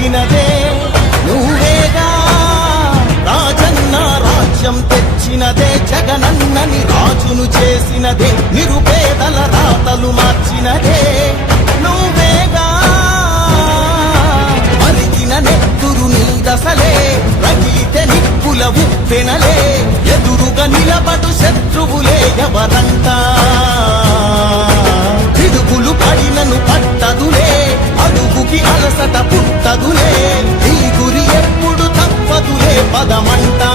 పలికినదే నువ్వేగా రాజన్న రాజ్యం తెచ్చినదే జగనన్నని రాజును చేసినదే నిరుపేదల రాతలు మార్చినదే నువ్వేగా మరిగిన నెత్తురు నీ దశలే రగిలితే నిప్పుల ఉప్పెనలే ఎదురుగా నిలబడు శత్రువులే ఎవరంతా పిడుగులు పడినను పట్టదులే అడుగుకి అలసట పుట్టదులే నీ గురి ఎప్పుడు తప్పదులే పదమంటా